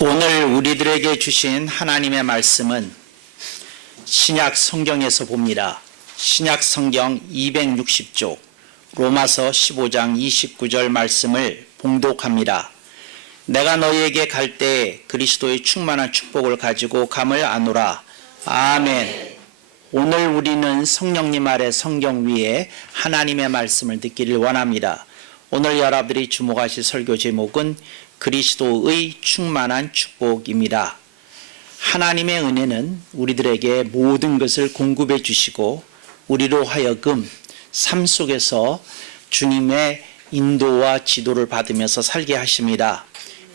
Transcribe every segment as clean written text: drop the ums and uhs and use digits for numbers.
오늘 우리들에게 주신 하나님의 말씀은 신약 성경에서 봅니다. 신약 성경 260쪽 로마서 15장 29절 말씀을 봉독합니다. 내가 너희에게 갈 때 그리스도의 충만한 축복을 가지고 감을 아노라. 아멘. 오늘 우리는 성령님 아래 성경 위에 하나님의 말씀을 듣기를 원합니다. 오늘 여러분들이 주목하실 설교 제목은 그리스도의 충만한 축복입니다. 하나님의 은혜는 우리들에게 모든 것을 공급해 주시고 우리로 하여금 삶 속에서 주님의 인도와 지도를 받으면서 살게 하십니다.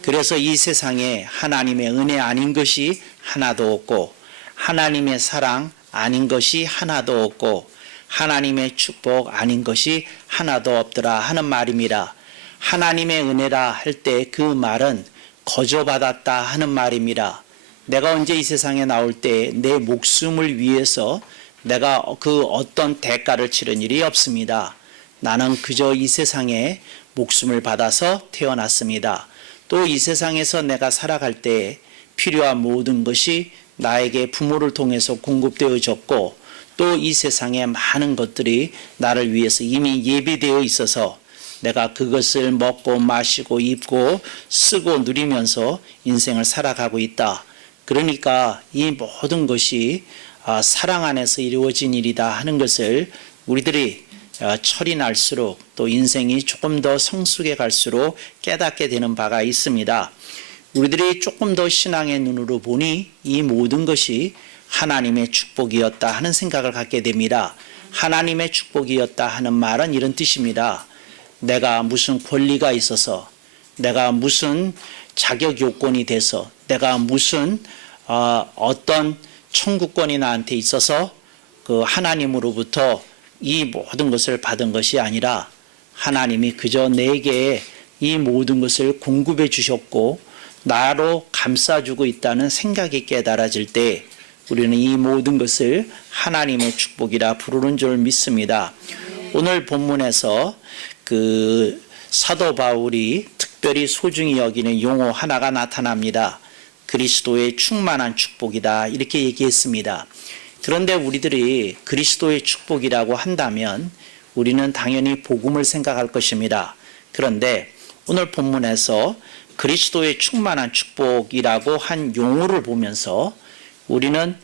그래서 이 세상에 하나님의 은혜 아닌 것이 하나도 없고 하나님의 사랑 아닌 것이 하나도 없고 하나님의 축복 아닌 것이 하나도 없더라 하는 말입니다. 하나님의 은혜라 할 때 그 말은 거저 받았다 하는 말입니다. 내가 언제 이 세상에 나올 때 내 목숨을 위해서 내가 그 어떤 대가를 치른 일이 없습니다. 나는 그저 이 세상에 목숨을 받아서 태어났습니다. 또 이 세상에서 내가 살아갈 때 필요한 모든 것이 나에게 부모를 통해서 공급되어졌고 또 이 세상에 많은 것들이 나를 위해서 이미 예비되어 있어서 내가 그것을 먹고 마시고 입고 쓰고 누리면서 인생을 살아가고 있다. 그러니까 이 모든 것이 사랑 안에서 이루어진 일이다 하는 것을 우리들이 철이 날수록 또 인생이 조금 더 성숙해 갈수록 깨닫게 되는 바가 있습니다. 우리들이 조금 더 신앙의 눈으로 보니 이 모든 것이 하나님의 축복이었다 하는 생각을 갖게 됩니다. 하나님의 축복이었다 하는 말은 이런 뜻입니다. 내가 무슨 권리가 있어서, 내가 무슨 자격 요건이 돼서, 내가 무슨 어떤 청구권이 나한테 있어서 그 하나님으로부터 이 모든 것을 받은 것이 아니라 하나님이 그저 내게 이 모든 것을 공급해 주셨고 나로 감싸주고 있다는 생각이 깨달아질 때 우리는 이 모든 것을 하나님의 축복이라 부르는 줄 믿습니다. 오늘 본문에서 그 사도 바울이 특별히 소중히 여기는 용어 하나가 나타납니다. 그리스도의 충만한 축복이다 이렇게 얘기했습니다. 그런데 우리들이 그리스도의 축복이라고 한다면 우리는 당연히 복음을 생각할 것입니다. 그런데 오늘 본문에서 그리스도의 충만한 축복이라고 한 용어를 보면서 우리는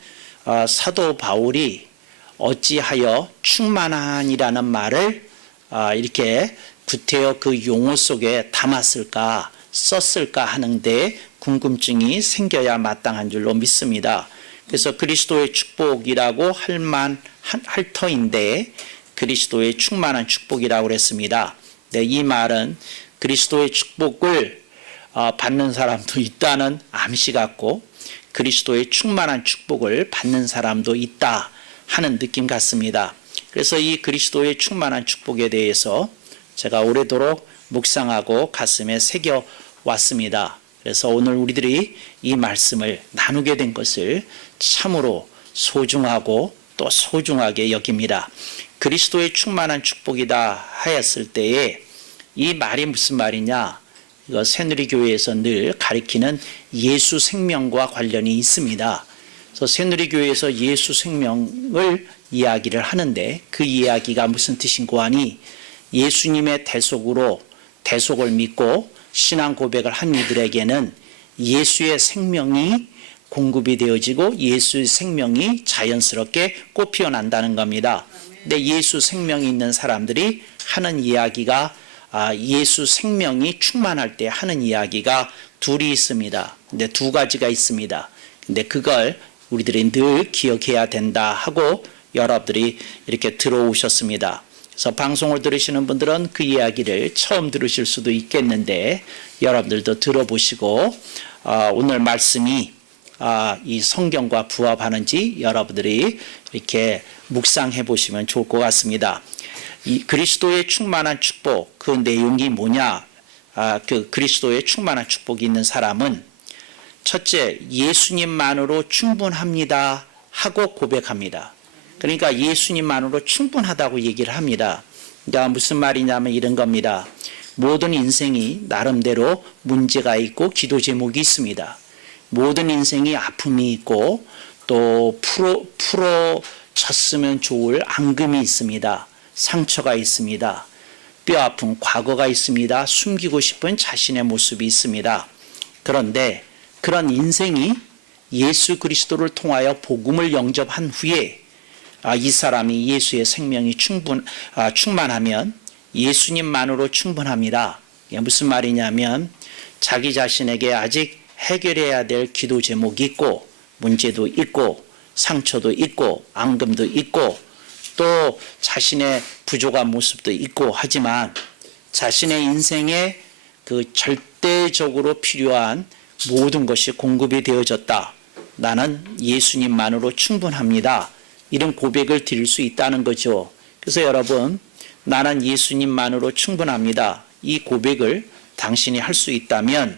사도 바울이 어찌하여 충만한이라는 말을 이렇게 구태여 그 용어 속에 담았을까 썼을까 하는데 궁금증이 생겨야 마땅한 줄로 믿습니다. 그래서 그리스도의 축복이라고 할 터인데 그리스도의 충만한 축복이라고 그랬습니다. 네, 이 말은 그리스도의 축복을 받는 사람도 있다는 암시 같고 그리스도의 충만한 축복을 받는 사람도 있다 하는 느낌 같습니다. 그래서 이 그리스도의 충만한 축복에 대해서 제가 오래도록 묵상하고 가슴에 새겨 왔습니다. 그래서 오늘 우리들이 이 말씀을 나누게 된 것을 참으로 소중하고 또 소중하게 여깁니다. 그리스도의 충만한 축복이다 하였을 때에 이 말이 무슨 말이냐? 이거 새누리교회에서 늘 가리키는 예수 생명과 관련이 있습니다. 그래서 새누리교회에서 예수 생명을 이야기를 하는데 그 이야기가 무슨 뜻인고 하니 예수님의 대속을 믿고 신앙 고백을 한 이들에게는 예수의 생명이 공급이 되어지고 예수의 생명이 자연스럽게 꽃피어난다는 겁니다. 근데 예수 생명이 있는 사람들이 하는 이야기가 예수 생명이 충만할 때 하는 이야기가 둘이 있습니다. 근데 두 가지가 있습니다. 근데 그걸 우리들이 늘 기억해야 된다 하고 여러분들이 이렇게 들어오셨습니다. 그래서 방송을 들으시는 분들은 그 이야기를 처음 들으실 수도 있겠는데 여러분들도 들어보시고 오늘 말씀이 이 성경과 부합하는지 여러분들이 이렇게 묵상해 보시면 좋을 것 같습니다. 이 그리스도의 충만한 축복, 그 내용이 뭐냐? 그 그리스도의 충만한 축복이 있는 사람은 첫째, 예수님만으로 충분합니다 하고 고백합니다. 그러니까 예수님만으로 충분하다고 얘기를 합니다. 그러니까 무슨 말이냐면 이런 겁니다. 모든 인생이 나름대로 문제가 있고 기도 제목이 있습니다. 모든 인생이 아픔이 있고 또 풀어졌으면 좋을 앙금이 있습니다. 상처가 있습니다. 뼈아픈 과거가 있습니다. 숨기고 싶은 자신의 모습이 있습니다. 그런데 그런 인생이 예수 그리스도를 통하여 복음을 영접한 후에 이 사람이 예수의 생명이 충만하면 예수님만으로 충분합니다. 이게 무슨 말이냐면 자기 자신에게 아직 해결해야 될 기도 제목이 있고 문제도 있고 상처도 있고 앙금도 있고 또 자신의 부족한 모습도 있고 하지만 자신의 인생에 그 절대적으로 필요한 모든 것이 공급이 되어졌다. 나는 예수님만으로 충분합니다. 이런 고백을 드릴 수 있다는 거죠. 그래서 여러분, 나는 예수님만으로 충분합니다. 이 고백을 당신이 할 수 있다면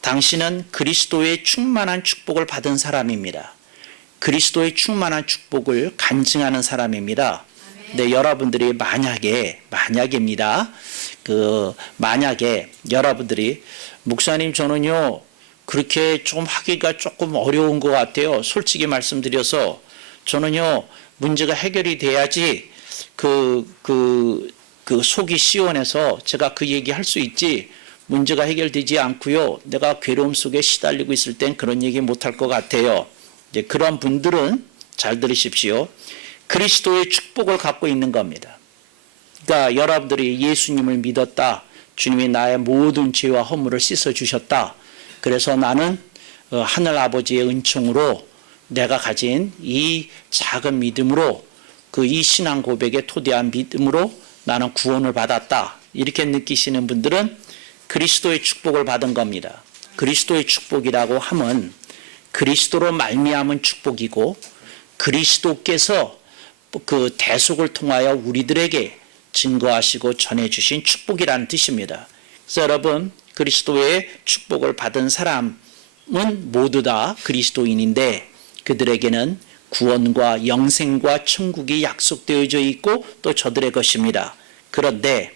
당신은 그리스도의 충만한 축복을 받은 사람입니다. 그리스도의 충만한 축복을 간증하는 사람입니다. 근데 여러분들이 만약입니다. 만약에 여러분들이 목사님 저는요 그렇게 좀 하기가 조금 어려운 것 같아요. 솔직히 말씀드려서 저는요 문제가 해결이 돼야지 속이 시원해서 제가 그 얘기 할 수 있지 문제가 해결되지 않고요. 내가 괴로움 속에 시달리고 있을 땐 그런 얘기 못할 것 같아요. 이제 그런 분들은 잘 들으십시오. 그리스도의 축복을 갖고 있는 겁니다. 그러니까 여러분들이 예수님을 믿었다. 주님이 나의 모든 죄와 허물을 씻어주셨다. 그래서 나는 하늘 아버지의 은총으로 내가 가진 이 작은 믿음으로 이 신앙 고백에 토대한 믿음으로 나는 구원을 받았다. 이렇게 느끼시는 분들은 그리스도의 축복을 받은 겁니다. 그리스도의 축복이라고 하면 그리스도로 말미암은 축복이고 그리스도께서 그 대속을 통하여 우리들에게 증거하시고 전해주신 축복이라는 뜻입니다. 그래서 여러분 그리스도의 축복을 받은 사람은 모두 다 그리스도인인데 그들에게는 구원과 영생과 천국이 약속되어져 있고 또 저들의 것입니다. 그런데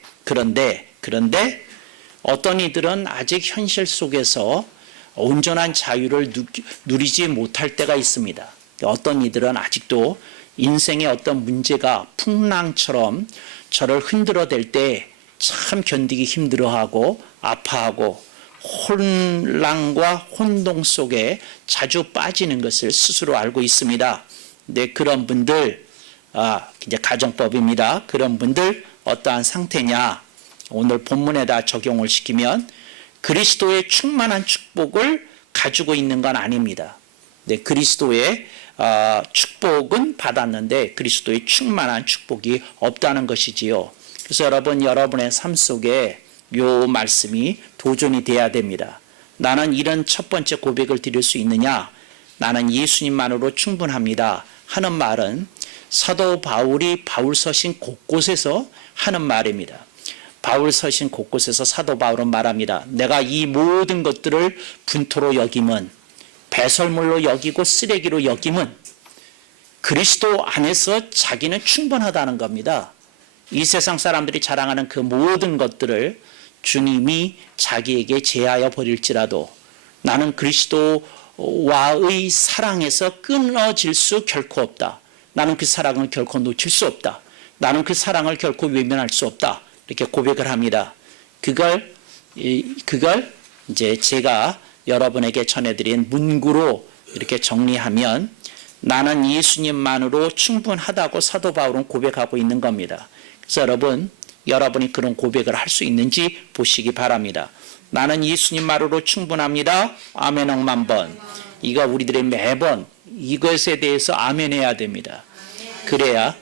어떤 이들은 아직 현실 속에서 온전한 자유를 누리지 못할 때가 있습니다. 어떤 이들은 아직도 인생의 어떤 문제가 풍랑처럼 저를 흔들어댈 때 참 견디기 힘들어하고 아파하고 혼란과 혼동 속에 자주 빠지는 것을 스스로 알고 있습니다. 근데 그런 분들, 이제 가정법입니다. 그런 분들 어떠한 상태냐? 오늘 본문에다 적용을 시키면 그리스도의 충만한 축복을 가지고 있는 건 아닙니다. 네, 그리스도의 축복은 받았는데 그리스도의 충만한 축복이 없다는 것이지요. 그래서 여러분의 삶 속에 이 말씀이 도전이 돼야 됩니다. 나는 이런 첫 번째 고백을 드릴 수 있느냐? 나는 예수님만으로 충분합니다. 하는 말은 사도 바울이 바울서신 곳곳에서 하는 말입니다. 바울서신 곳곳에서 사도 바울은 말합니다. 내가 이 모든 것들을 분토로 여김은 배설물로 여기고 쓰레기로 여김은 그리스도 안에서 자기는 충분하다는 겁니다. 이 세상 사람들이 자랑하는 그 모든 것들을 주님이 자기에게 제하여 버릴지라도 나는 그리스도와의 사랑에서 끊어질 수 결코 없다. 나는 그 사랑을 결코 놓칠 수 없다. 나는 그 사랑을 결코 외면할 수 없다. 이렇게 고백을 합니다. 그걸 이제 제가 여러분에게 전해드린 문구로 이렇게 정리하면 나는 예수님만으로 충분하다고 사도 바울은 고백하고 있는 겁니다. 그래서 여러분이 그런 고백을 할 수 있는지 보시기 바랍니다. 나는 예수님만으로 충분합니다. 아멘 억만 번. 이거 우리들의 매번 이것에 대해서 아멘해야 됩니다. 그래야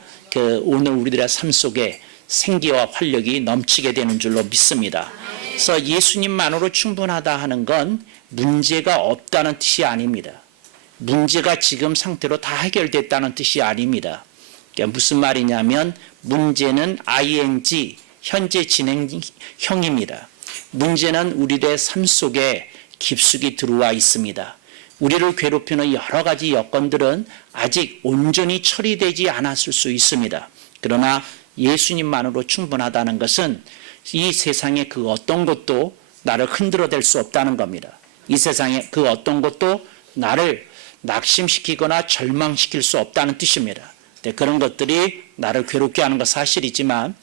오늘 우리들의 삶 속에 생기와 활력이 넘치게 되는 줄로 믿습니다. 그래서 예수님만으로 충분하다 하는 건 문제가 없다는 뜻이 아닙니다. 문제가 지금 상태로 다 해결됐다는 뜻이 아닙니다. 그러니까 무슨 말이냐면 문제는 ing, 현재 진행형입니다. 문제는 우리의 삶 속에 깊숙이 들어와 있습니다. 우리를 괴롭히는 여러 가지 여건들은 아직 온전히 처리되지 않았을 수 있습니다. 그러나 예수님만으로 충분하다는 것은 이 세상의 그 어떤 것도 나를 흔들어댈 수 없다는 겁니다. 이 세상의 그 어떤 것도 나를 낙심시키거나 절망시킬 수 없다는 뜻입니다. 그런 것들이 나를 괴롭게 하는 건 사실이지만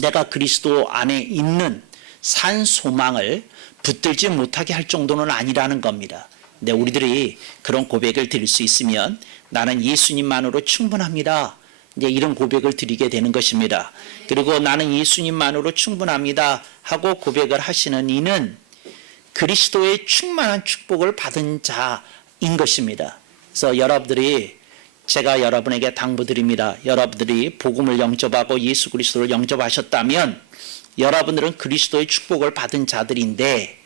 내가 그리스도 안에 있는 산 소망을 붙들지 못하게 할 정도는 아니라는 겁니다. 근데 우리들이 그런 고백을 드릴 수 있으면 나는 예수님만으로 충분합니다. 이제 이런 고백을 드리게 되는 것입니다. 그리고 나는 예수님만으로 충분합니다 하고 고백을 하시는 이는 그리스도의 충만한 축복을 받은 자인 것입니다. 그래서 여러분들이 제가 여러분에게 당부드립니다. 여러분들이 복음을 영접하고 예수 그리스도를 영접하셨다면 여러분들은 그리스도의 축복을 받은 자들인데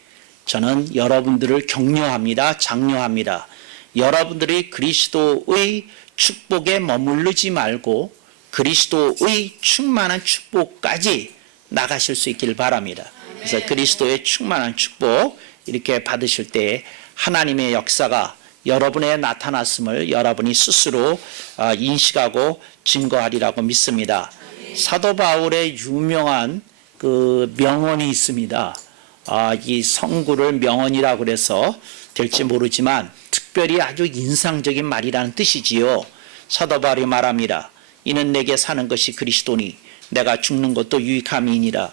저는 여러분들을 격려합니다. 장려합니다. 여러분들이 그리스도의 축복에 머무르지 말고 그리스도의 충만한 축복까지 나가실 수 있기를 바랍니다. 그래서 그리스도의 충만한 축복 이렇게 받으실 때 하나님의 역사가 여러분에 나타났음을 여러분이 스스로 인식하고 증거하리라고 믿습니다. 사도 바울의 유명한 그 명언이 있습니다. 이 성구를 명언이라고 그래서 될지 모르지만 특별히 아주 인상적인 말이라는 뜻이지요. 사도 바울이 말합니다. 이는 내게 사는 것이 그리스도니 내가 죽는 것도 유익함이니라.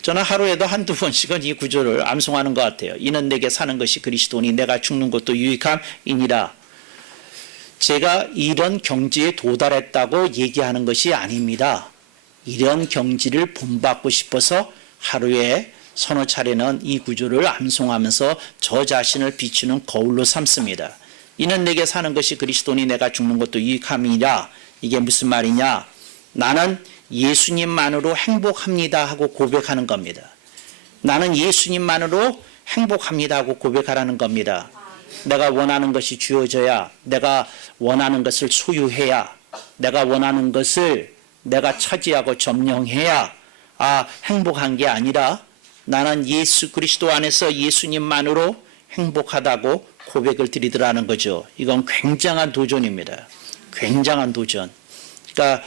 저는 하루에도 한두 번씩은 이 구절을 암송하는 것 같아요. 이는 내게 사는 것이 그리스도니 내가 죽는 것도 유익함이니라. 제가 이런 경지에 도달했다고 얘기하는 것이 아닙니다. 이런 경지를 본받고 싶어서 하루에 서너 차례는 이 구절을 암송하면서 저 자신을 비추는 거울로 삼습니다. 이는 내게 사는 것이 그리스도니 내가 죽는 것도 유익함이라. 이게 무슨 말이냐? 나는 예수님만으로 행복합니다 하고 고백하는 겁니다. 나는 예수님만으로 행복합니다 하고 고백하라는 겁니다. 내가 원하는 것이 주어져야, 내가 원하는 것을 소유해야, 내가 원하는 것을 내가 차지하고 점령해야 행복한 게 아니라 나는 예수 그리스도 안에서 예수님만으로 행복하다고 고백을 드리더라는 거죠. 이건 굉장한 도전입니다. 굉장한 도전. 그러니까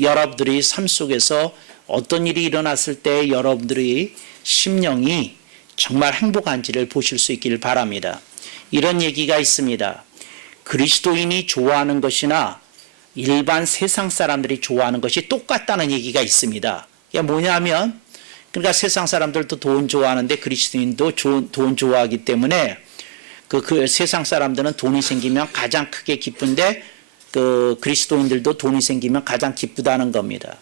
여러분들이 삶 속에서 어떤 일이 일어났을 때 여러분들의 심령이 정말 행복한지를 보실 수 있기를 바랍니다. 이런 얘기가 있습니다. 그리스도인이 좋아하는 것이나 일반 세상 사람들이 좋아하는 것이 똑같다는 얘기가 있습니다. 이게 뭐냐면 그러니까 세상 사람들도 돈 좋아하는데 그리스도인도 돈 좋아하기 때문에 그 세상 사람들은 돈이 생기면 가장 크게 기쁜데 그리스도인들도 돈이 생기면 가장 기쁘다는 겁니다.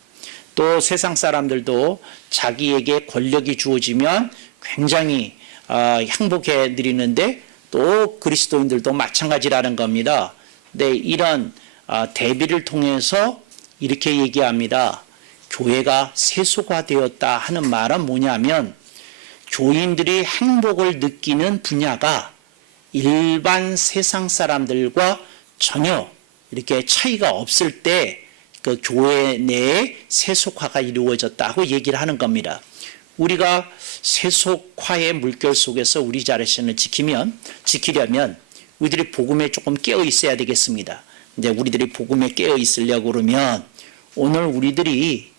또 세상 사람들도 자기에게 권력이 주어지면 굉장히 행복해 드리는데 또 그리스도인들도 마찬가지라는 겁니다. 네, 이런 대비를 통해서 이렇게 얘기합니다. 교회가 세속화되었다 하는 말은 뭐냐면 교인들이 행복을 느끼는 분야가 일반 세상 사람들과 전혀 이렇게 차이가 없을 때 그 교회 내에 세속화가 이루어졌다고 얘기를 하는 겁니다. 우리가 세속화의 물결 속에서 우리 자신을 지키려면 우리들이 복음에 조금 깨어 있어야 되겠습니다. 근데 우리들이 복음에 깨어 있으려고 그러면 오늘 우리들이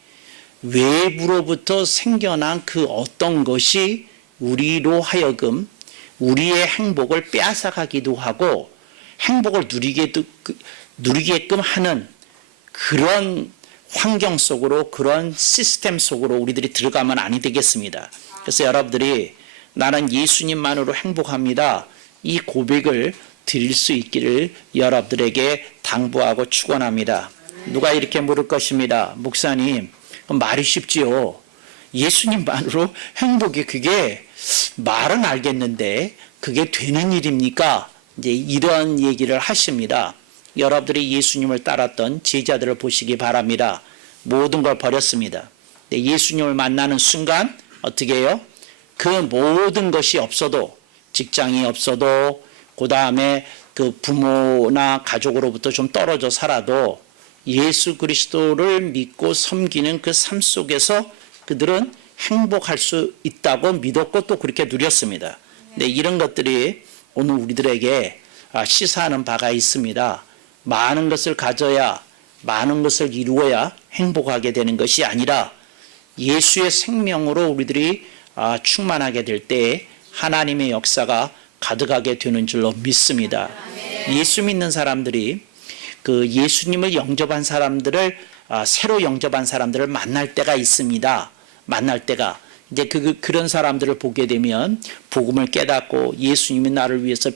외부로부터 생겨난 그 어떤 것이 우리로 하여금 우리의 행복을 빼앗아가기도 하고 행복을 누리게끔 하는 그런 환경 속으로 그런 시스템 속으로 우리들이 들어가면 아니 되겠습니다. 그래서 여러분들이 나는 예수님만으로 행복합니다. 이 고백을 드릴 수 있기를 여러분들에게 당부하고 축원합니다. 누가 이렇게 물을 것입니다. 목사님, 말이 쉽지요. 예수님만으로 행복이 그게 말은 알겠는데 그게 되는 일입니까? 이제 이런 얘기를 하십니다. 여러분들이 예수님을 따랐던 제자들을 보시기 바랍니다. 모든 걸 버렸습니다. 예수님을 만나는 순간 어떻게 해요? 그 모든 것이 없어도, 직장이 없어도, 그 다음에 그 부모나 가족으로부터 좀 떨어져 살아도 예수 그리스도를 믿고 섬기는 그 삶 속에서 그들은 행복할 수 있다고 믿었고 또 그렇게 누렸습니다. 네, 이런 것들이 오늘 우리들에게 시사하는 바가 있습니다. 많은 것을 가져야, 많은 것을 이루어야 행복하게 되는 것이 아니라 예수의 생명으로 우리들이 충만하게 될 때 하나님의 역사가 가득하게 되는 줄로 믿습니다. 예수 믿는 사람들이 그 예수님을 영접한 사람들을 새로 영접한 사람들을 만날 때가 있습니다. 만날 때가 이제 그런 사람들을 보게 되면 복음을 깨닫고 예수님이 나를 위해서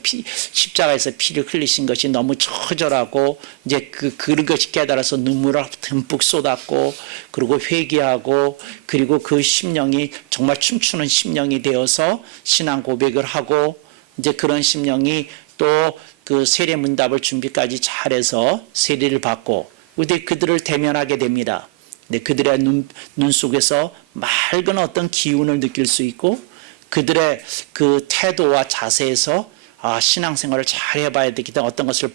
십자가에서 피를 흘리신 것이 너무 처절하고 이제 그런 것이 깨달아서 눈물을 듬뿍 쏟았고 그리고 회개하고 그리고 그 심령이 정말 춤추는 심령이 되어서 신앙 고백을 하고 이제 그런 심령이 또 그 세례 문답을 준비까지 잘해서 세례를 받고 그들을 대면하게 됩니다. 그들의 눈 속에서 맑은 어떤 기운을 느낄 수 있고 그들의 그 태도와 자세에서 신앙생활을 잘 해봐야 되기 때문에 어떤 것을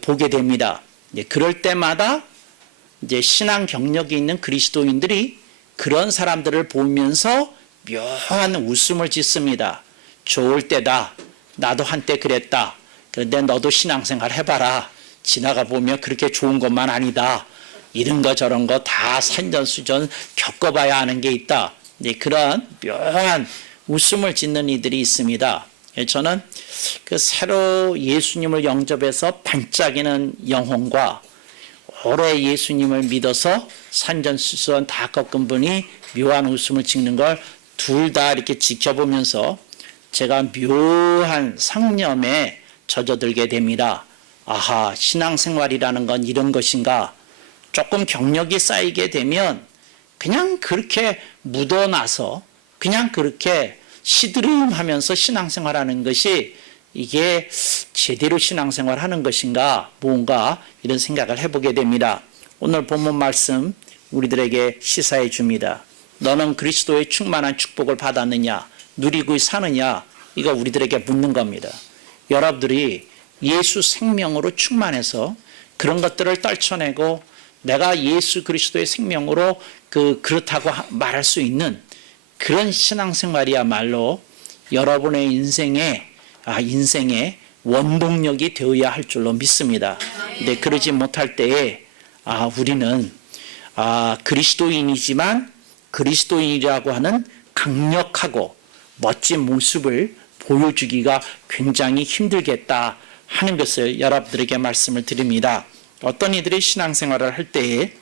보게 됩니다. 그럴 때마다 이제 신앙 경력이 있는 그리스도인들이 그런 사람들을 보면서 묘한 웃음을 짓습니다. 좋을 때다. 나도 한때 그랬다. 그런데 너도 신앙생활 해봐라. 지나가 보면 그렇게 좋은 것만 아니다. 이런 거 저런 거 다 산전수전 겪어봐야 하는 게 있다. 그런 묘한 웃음을 짓는 이들이 있습니다. 저는 그 새로 예수님을 영접해서 반짝이는 영혼과 오래 예수님을 믿어서 산전수전 다 겪은 분이 묘한 웃음을 짓는 걸 둘 다 이렇게 지켜보면서 제가 묘한 상념에 젖어들게 됩니다. 아하, 신앙생활이라는 건 이런 것인가? 조금 경력이 쌓이게 되면 그냥 그렇게 묻어나서 그냥 그렇게 시드름하면서 신앙생활하는 것이 이게 제대로 신앙생활하는 것인가 뭔가 이런 생각을 해보게 됩니다. 오늘 본문 말씀 우리들에게 시사해 줍니다. 너는 그리스도의 충만한 축복을 받았느냐 누리고 사느냐 이거 우리들에게 묻는 겁니다. 여러분들이 예수 생명으로 충만해서 그런 것들을 떨쳐내고 내가 예수 그리스도의 생명으로 그렇다고 말할 수 있는 그런 신앙생활이야말로 여러분의 인생의 원동력이 되어야 할 줄로 믿습니다. 근데 그러지 못할 때에 우리는 그리스도인이지만 그리스도인이라고 하는 강력하고 멋진 모습을 보여주기가 굉장히 힘들겠다 하는 것을 여러분들에게 말씀을 드립니다. 어떤 이들이 신앙생활을 할 때에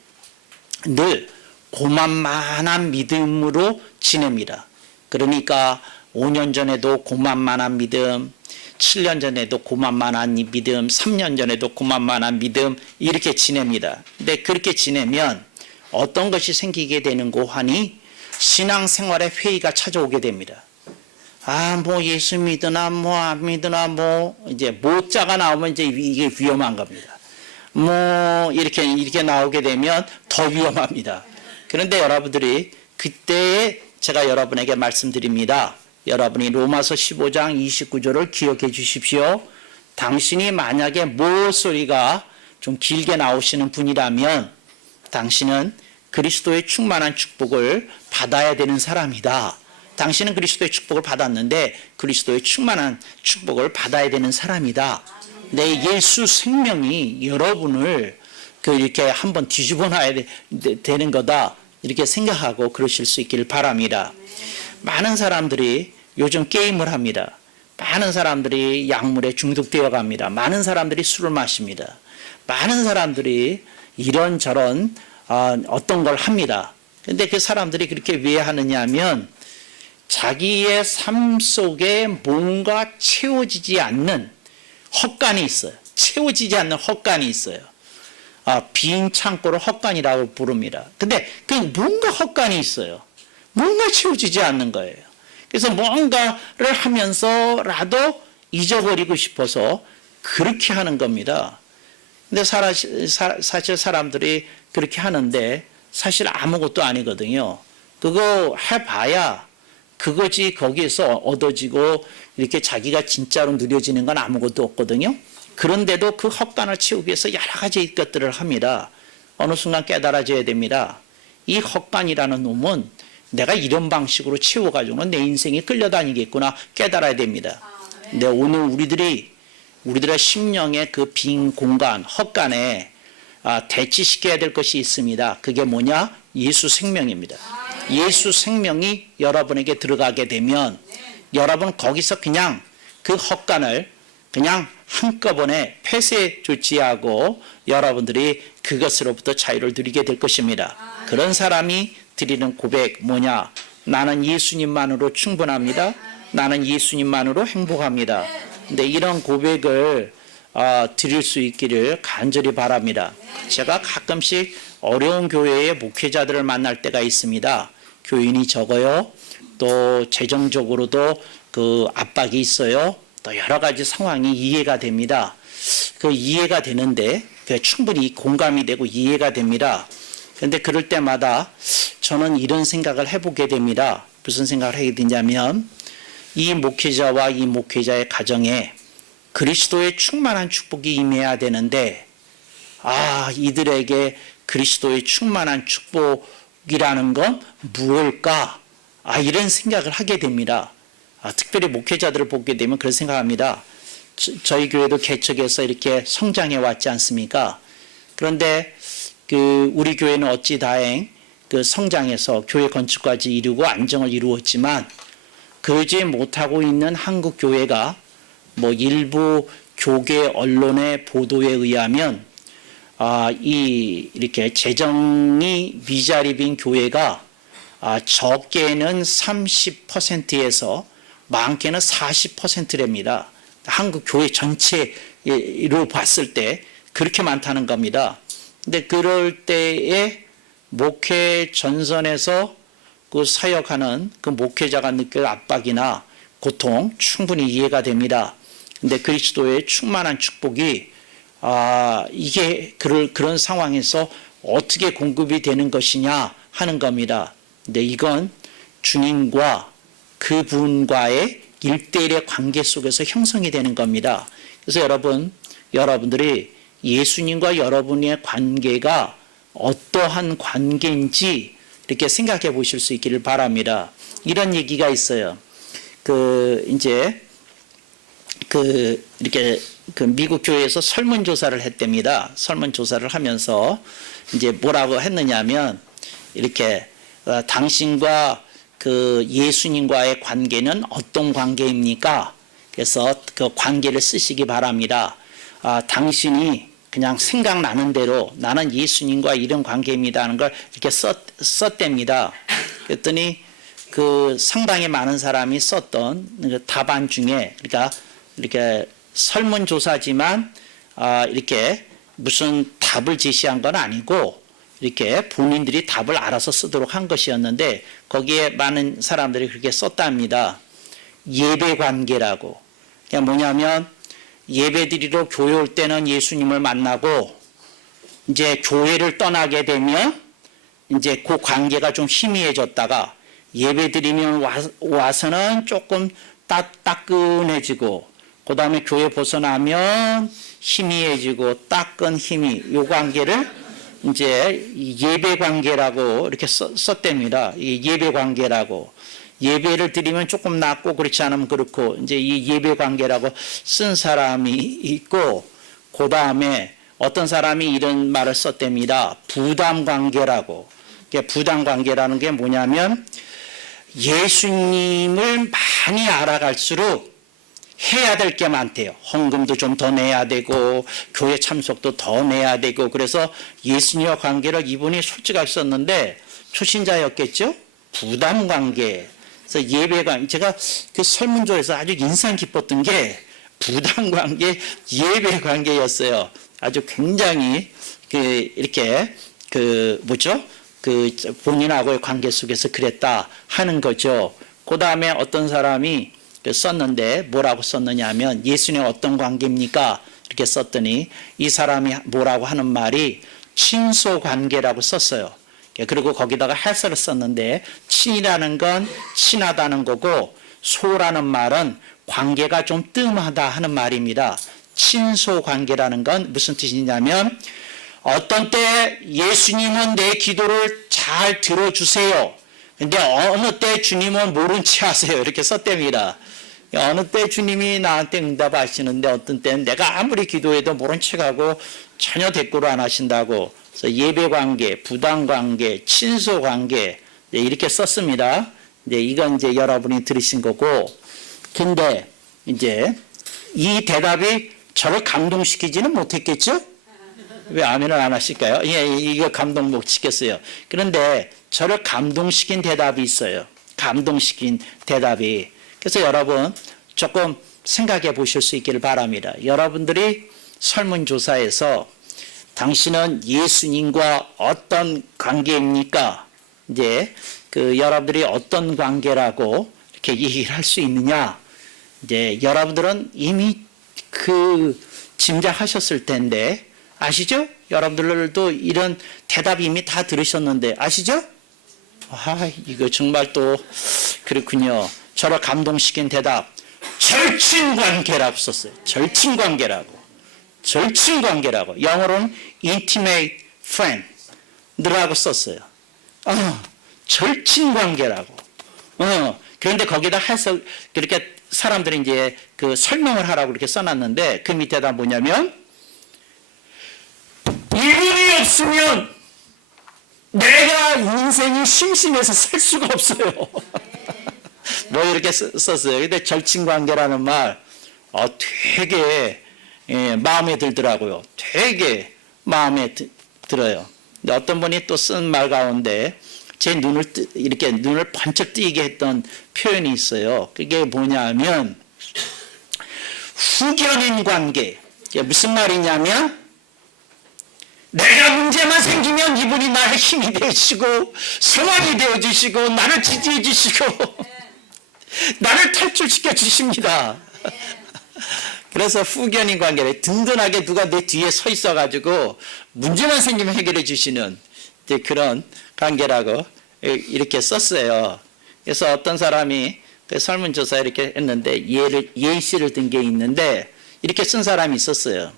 늘 고만만한 믿음으로 지냅니다. 그러니까 5년 전에도 고만만한 믿음, 7년 전에도 고만만한 믿음, 3년 전에도 고만만한 믿음 이렇게 지냅니다. 근데 그렇게 지내면 어떤 것이 생기게 되는고 하니 신앙생활의 회의가 찾아오게 됩니다. 뭐 예수 믿으나 뭐 안 믿으나 뭐 이제 모자가 나오면 이제 이게 위험한 겁니다. 뭐 이렇게 나오게 되면 더 위험합니다. 그런데 여러분들이 그때에 제가 여러분에게 말씀드립니다. 여러분이 로마서 15장 29절을 기억해 주십시오. 당신이 만약에 목소리가 좀 길게 나오시는 분이라면 당신은 그리스도의 충만한 축복을 받아야 되는 사람이다. 당신은 그리스도의 축복을 받았는데 그리스도의 충만한 축복을 받아야 되는 사람이다. 내 예수 생명이 여러분을 이렇게 한번 뒤집어 놔야 되는 거다. 이렇게 생각하고 그러실 수 있기를 바랍니다. 많은 사람들이 요즘 게임을 합니다. 많은 사람들이 약물에 중독되어 갑니다. 많은 사람들이 술을 마십니다. 많은 사람들이 이런저런 어떤 걸 합니다. 근데 그 사람들이 그렇게 왜 하느냐 하면 자기의 삶 속에 뭔가 채워지지 않는 헛간이 있어요. 채워지지 않는 헛간이 있어요. 빈 창고를 헛간이라고 부릅니다. 근데 그 뭔가 헛간이 있어요. 뭔가 채워지지 않는 거예요. 그래서 뭔가를 하면서라도 잊어버리고 싶어서 그렇게 하는 겁니다. 근데 사실 사람들이 그렇게 하는데 사실 아무것도 아니거든요. 그거 해봐야 그거지 거기에서 얻어지고 이렇게 자기가 진짜로 누려지는 건 아무것도 없거든요. 그런데도 그 헛간을 채우기 위해서 여러 가지 것들을 합니다. 어느 순간 깨달아져야 됩니다. 이 헛간이라는 놈은 내가 이런 방식으로 채워가지고는 내 인생이 끌려다니겠구나 깨달아야 됩니다. 근데 오늘 우리들의 심령의 그 빈 공간, 헛간에 대치시켜야 될 것이 있습니다. 그게 뭐냐? 예수 생명입니다. 예수 생명이 여러분에게 들어가게 되면 여러분 거기서 그냥 그 헛간을 그냥 한꺼번에 폐쇄 조치하고 여러분들이 그것으로부터 자유를 누리게 될 것입니다. 그런 사람이 드리는 고백 뭐냐? 나는 예수님만으로 충분합니다. 나는 예수님만으로 행복합니다. 근데 이런 고백을 드릴 수 있기를 간절히 바랍니다. 제가 가끔씩 어려운 교회의 목회자들을 만날 때가 있습니다. 교인이 적어요. 또 재정적으로도 그 압박이 있어요. 또 여러 가지 상황이 이해가 됩니다. 그 이해가 되는데 충분히 공감이 되고 이해가 됩니다. 그런데 그럴 때마다 저는 이런 생각을 해보게 됩니다. 무슨 생각을 하게 되냐면 이 목회자와 이 목회자의 가정에 그리스도의 충만한 축복이 임해야 되는데 이들에게 그리스도의 충만한 축복이라는 건 무엇일까? 이런 생각을 하게 됩니다. 특별히 목회자들을 보게 되면 그런 생각합니다. 저희 교회도 개척해서 이렇게 성장해 왔지 않습니까? 그런데 우리 교회는 어찌 다행 그 성장해서 교회 건축까지 이루고 안정을 이루었지만 그러지 못하고 있는 한국 교회가 뭐 일부 교계 언론의 보도에 의하면 이렇게 재정이 미자립인 교회가 적게는 30%에서 많게는 40%랍니다. 한국 교회 전체로 봤을 때 그렇게 많다는 겁니다. 근데 그럴 때에 목회 전선에서 그 사역하는 그 목회자가 느낄 압박이나 고통 충분히 이해가 됩니다. 근데 그리스도의 충만한 축복이 이게 그런 상황에서 어떻게 공급이 되는 것이냐 하는 겁니다. 근데 이건 주님과 그분과의 1대1의 관계 속에서 형성이 되는 겁니다. 그래서 여러분들이 예수님과 여러분의 관계가 어떠한 관계인지 이렇게 생각해 보실 수 있기를 바랍니다. 이런 얘기가 있어요. 이렇게 미국 교회에서 설문조사를 했답니다. 설문조사를 하면서 이제 뭐라고 했느냐면 이렇게 당신과 그 예수님과의 관계는 어떤 관계입니까? 그래서 그 관계를 쓰시기 바랍니다. 당신이 그냥 생각나는 대로 나는 예수님과 이런 관계입니다 하는 걸 이렇게 썼답니다. 그랬더니 그 상당히 많은 사람이 썼던 그 답안 중에 그러니까 이렇게 설문조사지만 이렇게 무슨 답을 제시한 건 아니고 이렇게 본인들이 답을 알아서 쓰도록 한 것이었는데 거기에 많은 사람들이 그렇게 썼답니다. 예배 관계라고. 그게 뭐냐면 예배드리러 교회 올 때는 예수님을 만나고 이제 교회를 떠나게 되면 이제 그 관계가 좀 희미해졌다가 예배드리면 와서는 조금 따끈해지고 그 다음에 교회 벗어나면 희미해지고 따끈 희미 요 관계를 이제 예배 관계라고 이렇게 썼답니다. 예배 관계라고. 예배를 드리면 조금 낫고 그렇지 않으면 그렇고 이제 이 예배 관계라고 쓴 사람이 있고 그 다음에 어떤 사람이 이런 말을 썼답니다. 부담 관계라고. 부담 관계라는 게 뭐냐면 예수님을 많이 알아갈수록 해야 될 게 많대요. 헌금도 좀 더 내야 되고 교회 참석도 더 내야 되고 그래서 예수님과 관계를 이분이 솔직하게 썼는데 초신자였겠죠? 부담 관계. 그래서 예배관 제가 그 설문조에서 아주 인상 깊었던 게 부담 관계, 예배 관계였어요. 아주 굉장히 이렇게 본인하고의 관계 속에서 그랬다 하는 거죠. 그 다음에 어떤 사람이 썼는데 뭐라고 썼느냐 하면 예수님 어떤 관계입니까? 이렇게 썼더니 이 사람이 뭐라고 하는 말이 친소 관계라고 썼어요. 그리고 거기다가 해설을 썼는데 친이라는 건 친하다는 거고 소라는 말은 관계가 좀 뜸하다 하는 말입니다. 친소 관계라는 건 무슨 뜻이냐면 어떤 때 예수님은 내 기도를 잘 들어주세요. 근데 어느 때 주님은 모른 체 하세요. 이렇게 썼답니다. 어느 때 주님이 나한테 응답하시는데 어떤 때는 내가 아무리 기도해도 모른 척하고 전혀 대꾸를 안 하신다고. 그래서 예배 관계, 부당 관계, 친소 관계 이렇게 썼습니다. 이건 이제 여러분이 들으신 거고, 근데 이제 이 대답이 저를 감동시키지는 못했겠죠? 왜 아멘을 안 하실까요? 예, 이거 감동 못 시켰어요. 그런데 저를 감동시킨 대답이 있어요. 감동시킨 대답이. 그래서 여러분 조금 생각해 보실 수 있기를 바랍니다. 여러분들이 설문조사에서 당신은 예수님과 어떤 관계입니까? 이제 여러분들이 어떤 관계라고 이렇게 얘기를 할 수 있느냐? 이제 여러분들은 이미 짐작하셨을 텐데 아시죠? 여러분들도 이런 대답 이미 다 들으셨는데 아시죠? 이거 정말 또 그렇군요. 저를 감동시킨 대답. 절친관계라고 썼어요. 절친관계라고. 절친관계라고. 영어로는 intimate friend라고 썼어요. 절친관계라고. 그런데 거기다 해서 그렇게 사람들이 이제 설명을 하라고 이렇게 써놨는데 그 밑에다 뭐냐면 이분이 없으면 내가 인생이 심심해서 살 수가 없어요. 뭐 이렇게 썼어요. 근데 절친관계라는 말 되게 마음에 들더라고요. 되게 마음에 들어요. 근데 어떤 분이 또 쓴 말 가운데 제 이렇게 눈을 번쩍 뜨이게 했던 표현이 있어요. 그게 뭐냐면 후견인 관계. 이게 무슨 말이냐면 내가 문제만 생기면 이분이 나의 힘이 되어주시고 소망이 되어주시고 나를 지지해 주시고 나를 탈출시켜 주십니다. 그래서 후견인 관계를 든든하게 누가 내 뒤에 서 있어가지고 문제만 생기면 해결해 주시는 그런 관계라고 이렇게 썼어요. 그래서 어떤 사람이 설문조사 이렇게 했는데 예시를 든 게 있는데 이렇게 쓴 사람이 있었어요.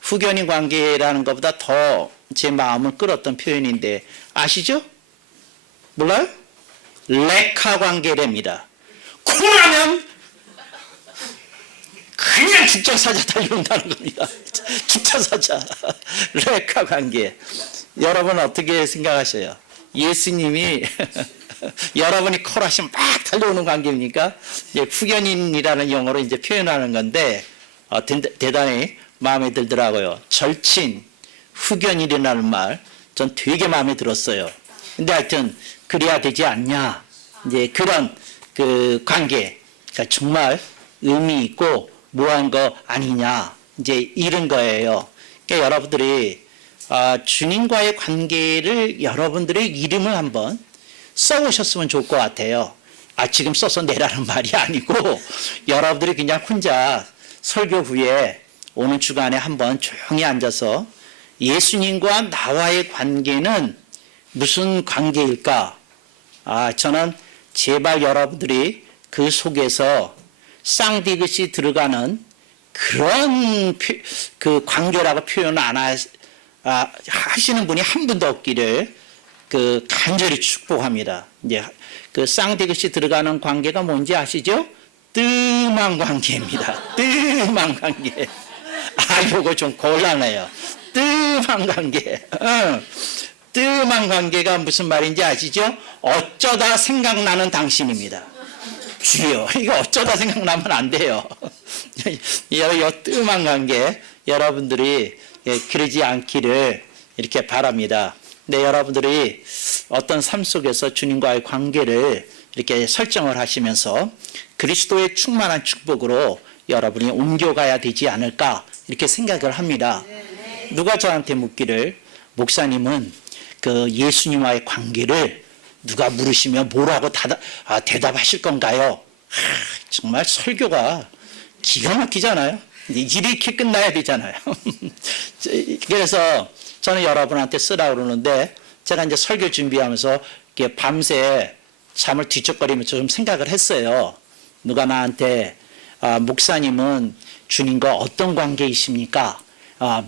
후견인 관계라는 것보다 더 제 마음을 끌었던 표현인데 아시죠? 몰라요? 레카 관계랍니다. 코로나면 그냥 죽자사자 달려온다는 겁니다. 죽자사자. 레카 관계. 여러분 어떻게 생각하셔요? 예수님이 여러분이 콜하시면 막 달려오는 관계입니까? 후견인이라는 용어로 이제 표현하는 건데 대단히 마음에 들더라고요. 절친, 후견인이라는 말 전 되게 마음에 들었어요. 근데 하여튼 그래야 되지 않냐? 이제 그런 관계, 그러니까 정말 의미 있고 뭐한 거 아니냐? 이제 이런 거예요. 그러니까 여러분들이 주님과의 관계를 여러분들의 이름을 한번 써보셨으면 좋을 것 같아요. 지금 써서 내라는 말이 아니고 여러분들이 그냥 혼자 설교 후에 오는 주간에 한번 조용히 앉아서 예수님과 나와의 관계는 무슨 관계일까? 저는 제발 여러분들이 그 속에서 쌍디귿이 들어가는 그런 관계라고 표현 안 하시는 분이 한 분도 없기를 간절히 축복합니다. 이제 쌍디귿이 들어가는 관계가 뭔지 아시죠? 뜸한 관계입니다. 뜸한 관계. 요거 좀 곤란해요. 뜸한 관계. 뜸한 관계가 무슨 말인지 아시죠? 어쩌다 생각나는 당신입니다. 주여, 이거 어쩌다 생각나면 안 돼요. 이 뜸한 관계 여러분들이 그러지 않기를 이렇게 바랍니다. 근데 여러분들이 어떤 삶 속에서 주님과의 관계를 이렇게 설정을 하시면서 그리스도의 충만한 축복으로 여러분이 옮겨가야 되지 않을까 이렇게 생각을 합니다. 누가 저한테 묻기를 목사님은 예수님과의 관계를 누가 물으시면 뭐라고 대답하실 건가요? 정말 설교가 기가 막히잖아요. 이렇게 끝나야 되잖아요. 그래서 저는 여러분한테 쓰라고 그러는데 제가 이제 설교 준비하면서 이렇게 밤새 잠을 뒤척거리면서 좀 생각을 했어요. 누가 나한테 목사님은 주님과 어떤 관계이십니까?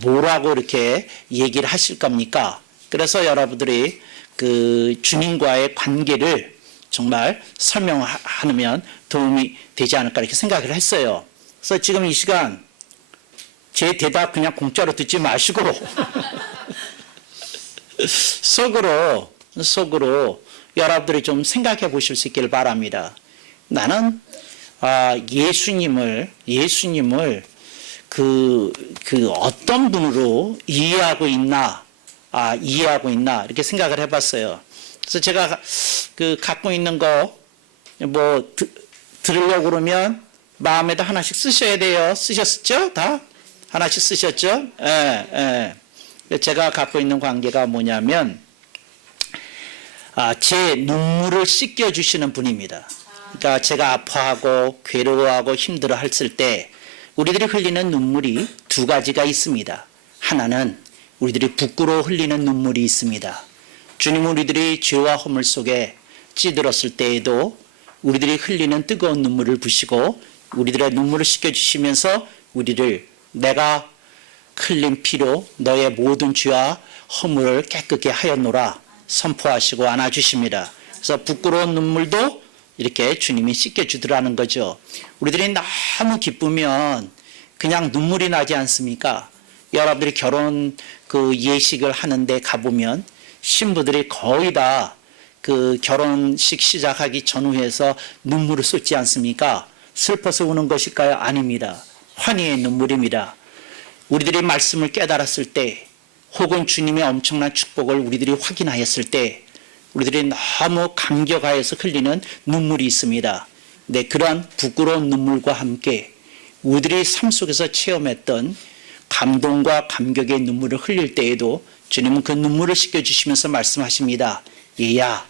뭐라고 이렇게 얘기를 하실 겁니까? 그래서 여러분들이 그 주님과의 관계를 정말 설명하면 도움이 되지 않을까 이렇게 생각을 했어요. 그래서 지금 이 시간 제 대답 그냥 공짜로 듣지 마시고 속으로 여러분들이 좀 생각해 보실 수 있기를 바랍니다. 나는 예수님을 그 어떤 분으로 이해하고 있나 이렇게 생각을 해봤어요. 그래서 제가 그 갖고 있는 거 뭐 들으려고 그러면 마음에다 하나씩 쓰셔야 돼요. 쓰셨죠? 다 하나씩 쓰셨죠? 예. 제가 갖고 있는 관계가 뭐냐면 제 눈물을 씻겨주시는 분입니다. 그러니까 제가 아파하고 괴로워하고 힘들어 했을 때 우리들이 흘리는 눈물이 두 가지가 있습니다. 하나는 우리들이 부끄러워 흘리는 눈물이 있습니다. 주님은 우리들이 죄와 허물 속에 찌들었을 때에도 우리들이 흘리는 뜨거운 눈물을 부시고 우리들의 눈물을 씻겨주시면서 우리를 내가 흘린 피로 너의 모든 죄와 허물을 깨끗게 하였노라 선포하시고 안아주십니다. 그래서 부끄러운 눈물도 이렇게 주님이 씻겨주더라는 거죠. 우리들이 너무 기쁘면 그냥 눈물이 나지 않습니까? 여러분들이 결혼 그 예식을 하는데 가보면 신부들이 거의 다 그 결혼식 시작하기 전후에서 눈물을 쏟지 않습니까? 슬퍼서 우는 것일까요? 아닙니다. 환희의 눈물입니다. 우리들이 말씀을 깨달았을 때 혹은 주님의 엄청난 축복을 우리들이 확인하였을 때 우리들이 너무 감격하여서 흘리는 눈물이 있습니다. 네, 그러한 부끄러운 눈물과 함께 우리들이 삶 속에서 체험했던 감동과 감격의 눈물을 흘릴 때에도 주님은 그 눈물을 씻겨주시면서 말씀하십니다. 얘야,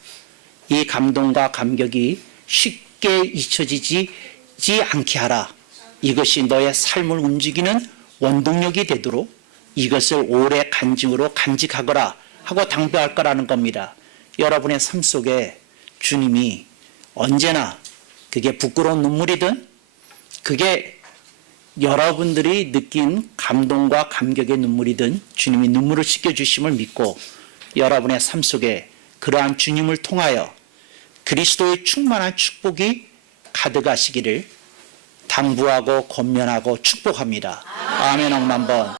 이 감동과 감격이 쉽게 잊혀지지 않게 하라. 이것이 너의 삶을 움직이는 원동력이 되도록 이것을 오래 간증으로 간직하거라 하고 당부할 거라는 겁니다. 여러분의 삶 속에 주님이 언제나 그게 부끄러운 눈물이든 그게 여러분들이 느낀 감동과 감격의 눈물이든 주님이 눈물을 씻겨주심을 믿고 여러분의 삶 속에 그러한 주님을 통하여 그리스도의 충만한 축복이 가득하시기를 당부하고 권면하고 축복합니다. 아멘. 억만 번.